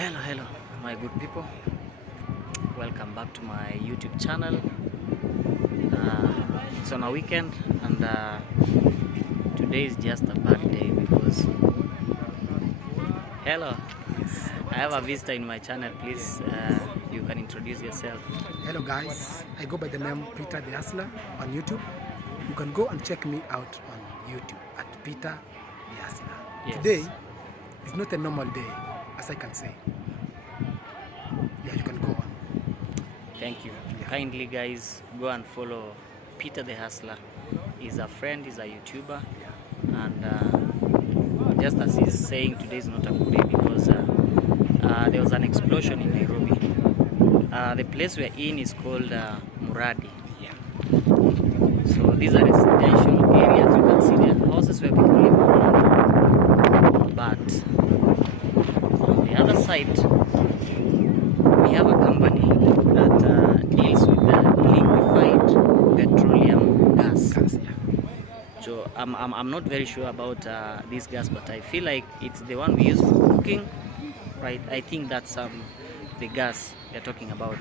Hello my good people, welcome back to my YouTube channel. It's on a weekend and today is just a bad day because I have a visitor in my channel. Please, you can introduce yourself. Hello guys, I go by the name Peter the Hustler on YouTube. You can go and check me out on YouTube at Peter the Hustler. Yes. Today is not a normal day, as I can say. Yeah, you can go on. Thank you. Yeah. Kindly guys, go and follow Peter the Hustler. He's a friend, he's a YouTuber. Yeah. And just as he's saying, today is not a good day because there was an explosion in Nairobi. The place we're in is called Mradi. Yeah. So these are residential areas. You can see there are houses where people live around. But on the other side, we have a company that deals with the liquefied petroleum gas. Yeah. So I'm not very sure about this gas, but I feel like it's the one we use for cooking, right? I think that's the gas they're talking about.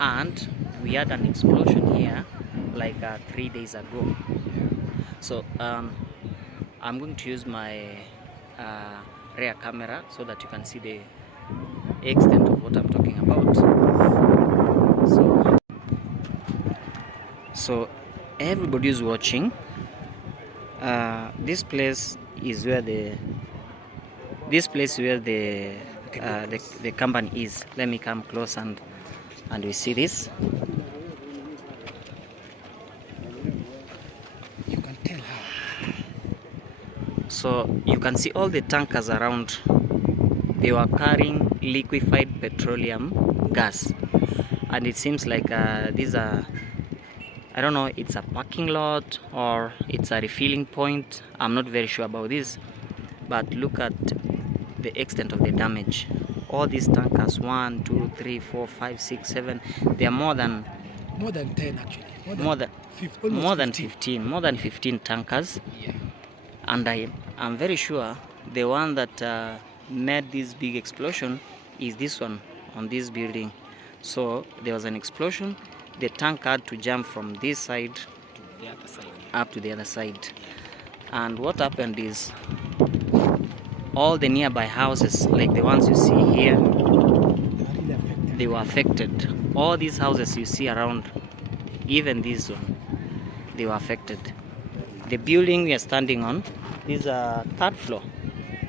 And we had an explosion here like 3 days ago. So I'm going to use my rear camera so that you can see the extent of what I'm talking about. So everybody is watching. This place is where the company is. Let me come close and we see this. You can tell how. So you can see all the tankers around. They were carrying liquefied petroleum gas, and it seems like these are, I don't know, it's a parking lot or it's a refilling point. I'm not very sure about this, but look at the extent of the damage. All these tankers, 1, 2, 3, 4, 5, 6, 7, they are more than 10 actually. More than 15 tankers. Yeah. And I'm very sure the one that made this big explosion is this one on this building. So there was an explosion, the tank had to jump from this side to the other side, up to the other side. And what happened is all the nearby houses, like the ones you see here, they were affected. All these houses you see around, even this one, they were affected. The building we are standing on is a third floor.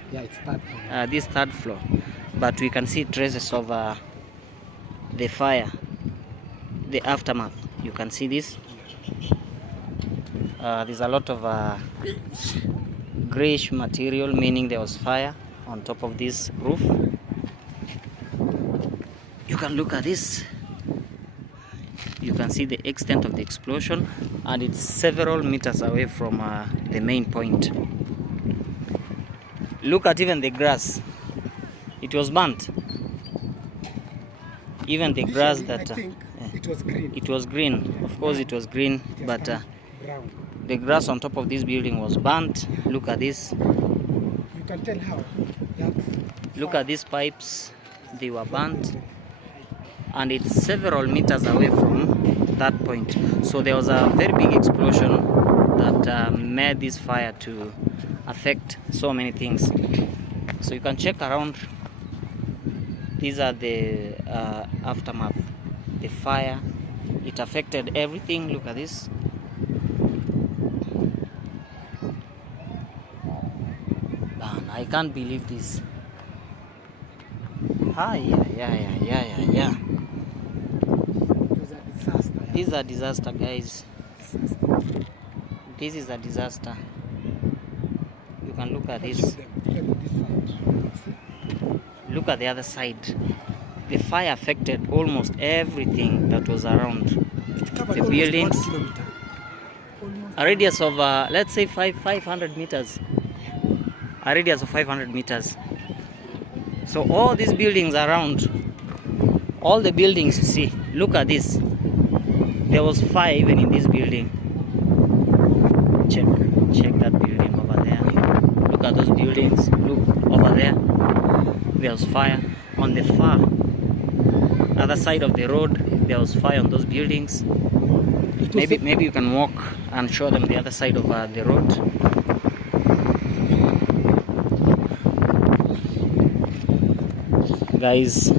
Yeah, it's third floor. This third floor, but we can see traces of the fire, the aftermath. You can see this. There's a lot of grayish material, meaning there was fire on top of this roof. You can look at this. You can see the extent of the explosion, and it's several meters away from the main point. Look at even the grass. It was burnt. Even the grass that it was green. It was green. Of course it was green, but the grass on top of this building was burnt. Look at this. You can tell how. Look at these pipes. They were burnt. And it's several meters away from that point. So there was a very big explosion that made this fire to affect so many things. So you can check around. These are the aftermath. The fire, it affected everything. Look at this. Man, I can't believe this. Yeah. This is a disaster, guys. This is a disaster. You can look at this. Look at the other side. The fire affected almost everything that was around. The buildings. A radius of let's say 500 meters. A radius of 500 meters. So all these buildings around, all the buildings you see, look at this. There was fire even in this building. Check that building over there. Look at those buildings. Look over there. There was fire. on the far other side of the road, there was fire on those buildings. Maybe you can walk and show them the other side of the road. Guys,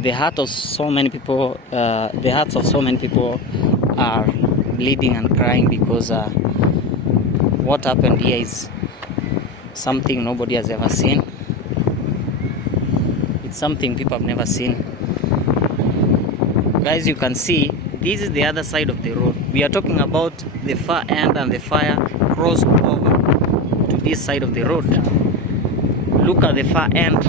the hearts of so many people are bleeding and crying because what happened here is something nobody has ever seen. It's something people have never seen. Guys, you can see this is the other side of the road. We are talking about the far end, and the fire crossed over to this side of the road. Look at the far end.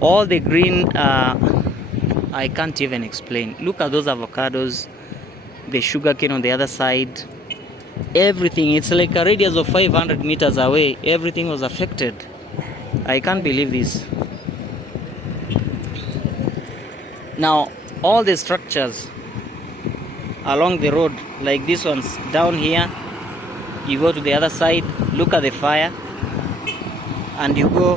All the green, I can't even explain. Look at those avocados, the sugarcane on the other side. Everything, it's like a radius of 500 meters away. Everything was affected. I can't believe this. Now, all the structures along the road, like this one's down here, you go to the other side, look at the fire, and you go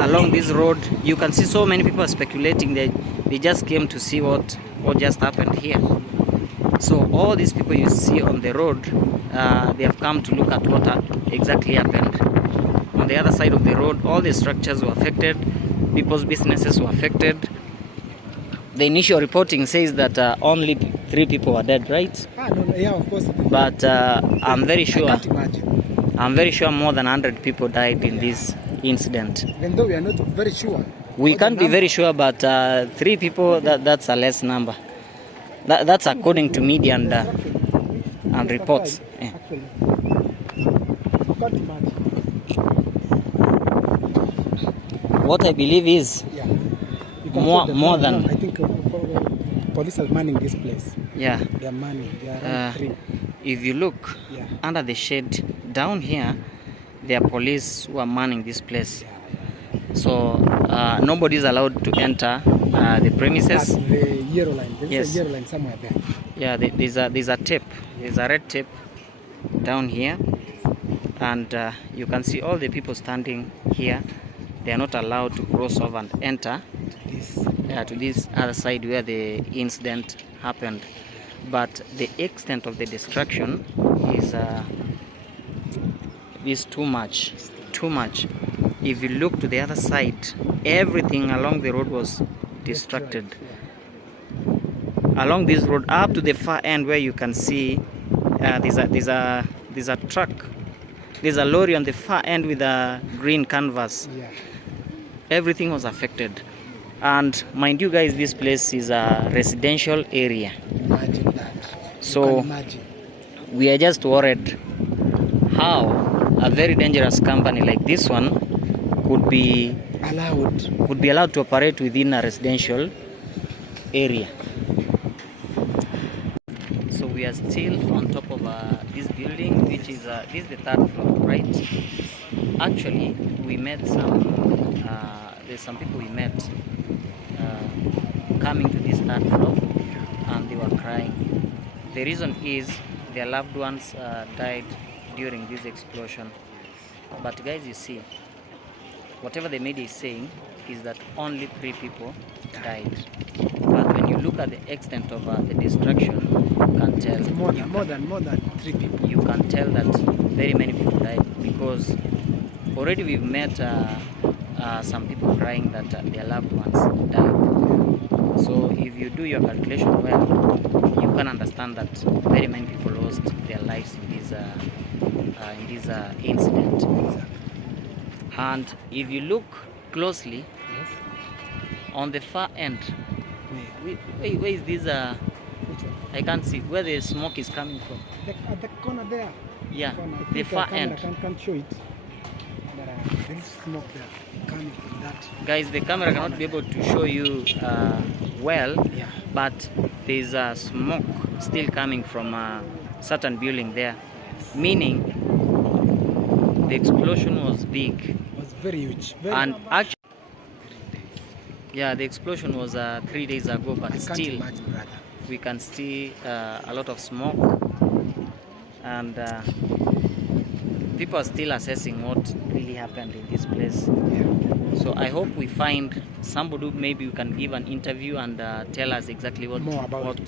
along this road. You can see so many people are speculating that they just came to see what just happened here. So all these people you see on the road, they have come to look at what exactly happened. On the other side of the road, all the structures were affected, people's businesses were affected. The initial reporting says that only 3 people were dead, right? No, yeah, of course. But I'm very sure. I can't imagine. I'm very sure more than 100 people died in this incident. Even though we are not very sure. We can't be very sure, but 3 people, that's a less number. That's according to media and reports. Yeah. Actually, you can't imagine. What I believe is more than. I think police are manning this place. Yeah. They are manning. They are 3. If you look under the shade down here, there are police who are manning this place. So nobody is allowed to enter the premises. At the yellow line. There's Yes. a yellow line somewhere there. Yeah, there's a tape. There's a red tape down here, and you can see all the people standing here. They are not allowed to cross over and enter to this other side where the incident happened. But the extent of the destruction is too much. If you look to the other side, everything along the road was destructed. Along this road up to the far end, where you can see there's a truck, there's a lorry on the far end with a green canvas. Everything was affected. And mind you guys, this place is a residential area. Imagine that. So we are just worried how a very dangerous company like this one could be allowed to operate within a residential area. So we are still on top of this building, which is this is the 3rd floor, right? Actually, we met there's some people we met coming to this 3rd floor, and they were crying. The reason is their loved ones died during this explosion. But guys, you see, whatever the media is saying is that only 3 people died. But when you look at the extent of the destruction, you can tell it's more than 3 people. You can tell that very many people died, because already we've met some people crying that their loved ones died. So if you do your calculation well, you can understand that very many people lost their lives in this incident. And if you look closely on the far end, where is this? I can't see where the smoke is coming from. At the corner there. Yeah, the far end. Can't show it. There is smoke there coming from that. Guys, the camera cannot be able to show you well, but there's smoke still coming from a certain building there, meaning the explosion was big. It was very huge. And actually, the explosion was 3 days ago, but still imagine, brother. We can see a lot of smoke, and people are still assessing what really happened in this place. Yeah. So I hope we find somebody who maybe we can give an interview and tell us exactly what More about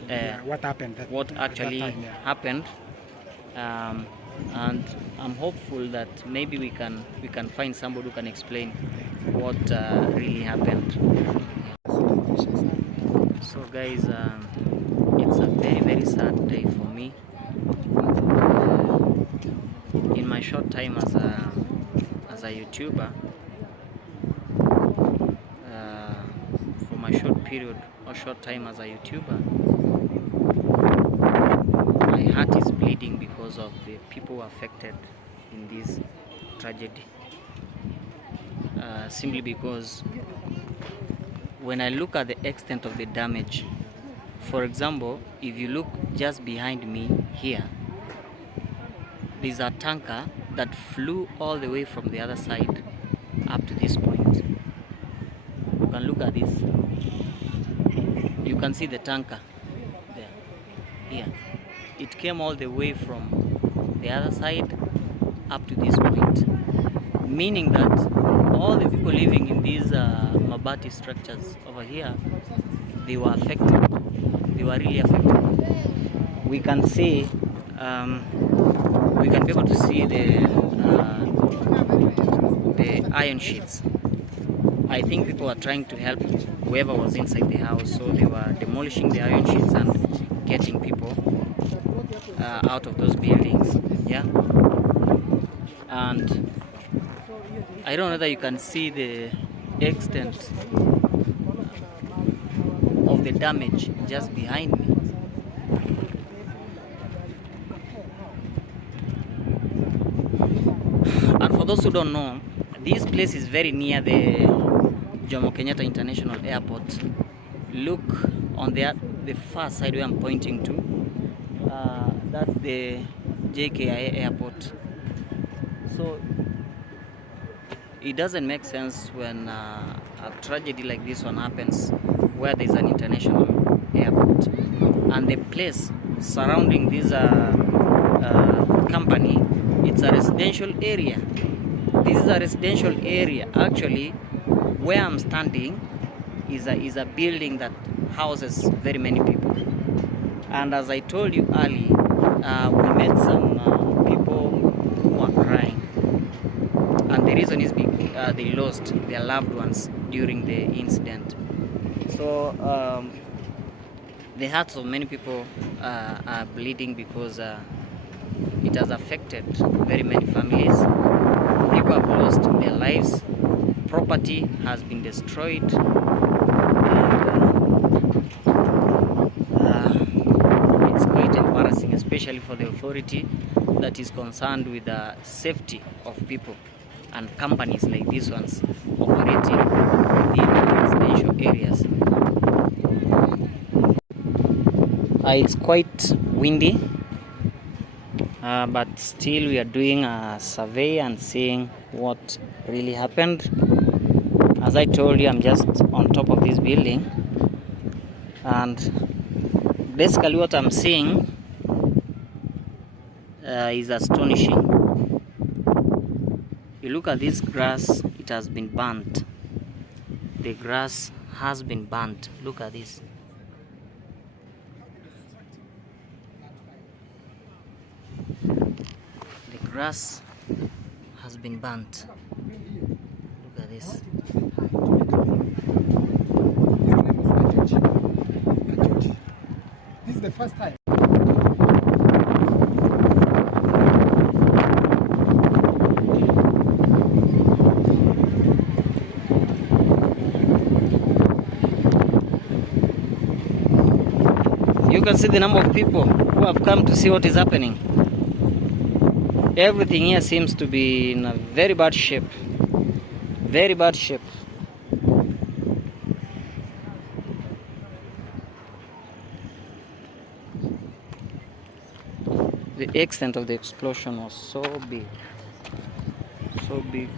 what happened. what actually that time, yeah. happened. And I'm hopeful that maybe we can find somebody who can explain what really happened. So guys, it's a very sad day for me. In my short time as a YouTuber, for my short period or short time as a YouTuber, my heart is bleeding because of the people affected in this tragedy. Simply because when I look at the extent of the damage, for example, if you look just behind me here, there's a tanker that flew all the way from the other side up to this point. You can look at this. You can see the tanker there, here. It came all the way from the other side up to this point, meaning that all the people living in these mabati structures over here, they were affected. They were really affected. We can see, we can be able to see the iron sheets. I think people were trying to help whoever was inside the house, so they were demolishing the iron sheets and getting people out of those buildings. Yeah, and I don't know whether you can see the extent of the damage just behind me. And for those who don't know, this place is very near the Jomo Kenyatta International Airport. Look on the far side where I'm pointing to. That's the JKIA airport. So it doesn't make sense when a tragedy like this one happens where there's an international airport and the place surrounding this company, it's a residential area. This is a residential area. Actually, where I'm standing is a building that houses very many people. And as I told you earlier, we met some people who are crying. And the reason is because they lost their loved ones during the incident. So the hearts of many people are bleeding because it has affected very many families. People have lost their lives. Property has been destroyed. It's quite embarrassing, especially for the authority that is concerned with the safety of people and companies like these ones operating in residential areas. It's quite windy, but still we are doing a survey and seeing what really happened. As I told you, I'm just on top of this building, and basically what I'm seeing is astonishing. You look at this grass, it has been burnt. The grass has been burnt. Look at this. The grass has been burnt. Look at this. This is the first time. You can see the number of people who have come to see what is happening. Everything here seems to be in a very bad shape. Very bad shape. The extent of the explosion was so big. So big.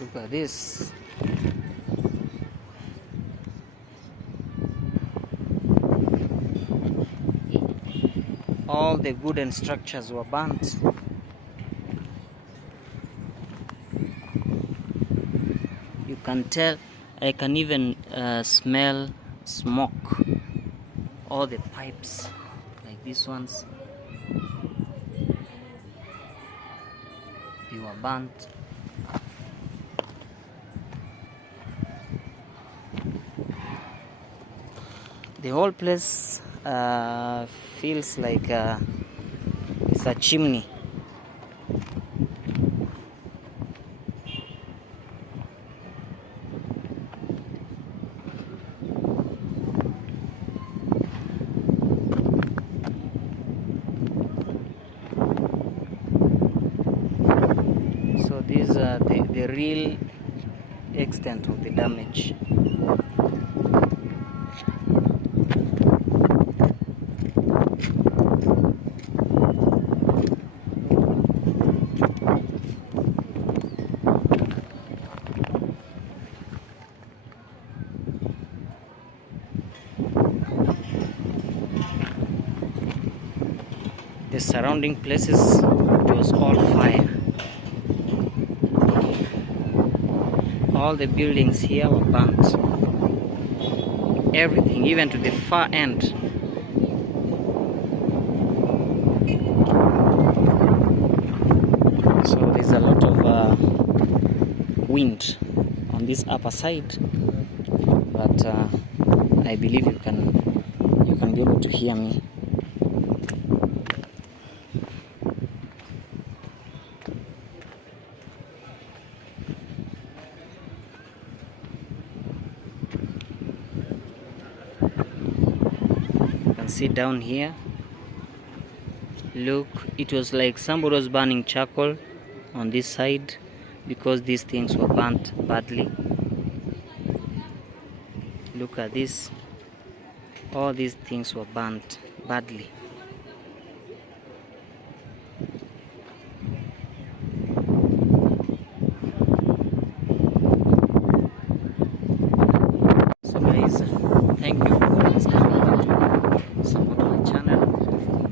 Look at this. All the wooden structures were burnt. You can tell, I can even smell smoke. All the pipes, like these ones, they were burnt. The whole place feels like it's a chimney. So these are the real extent of the damage. The surrounding places, it was all fire. All the buildings here were burnt. Everything, even to the far end. So there's a lot of wind on this upper side, but I believe you can be able to hear me. See down here, look, it was like somebody was burning charcoal on this side because these things were burnt badly. Look at this, all these things were burnt badly. So guys, thank you for always coming back to support my channel.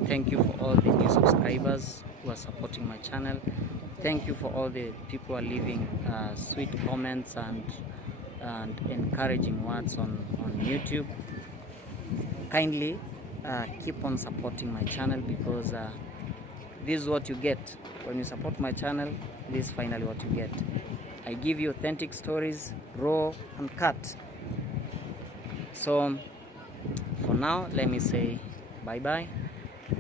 Thank you for all the new subscribers who are supporting my channel. Thank you for all the people who are leaving sweet comments and encouraging words on YouTube. Kindly keep on supporting my channel, because this is what you get when you support my channel. This is finally what you get. I give you authentic stories, raw and cut. So for now, let me say bye bye.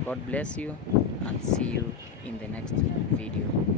God bless you, and see you in the next video.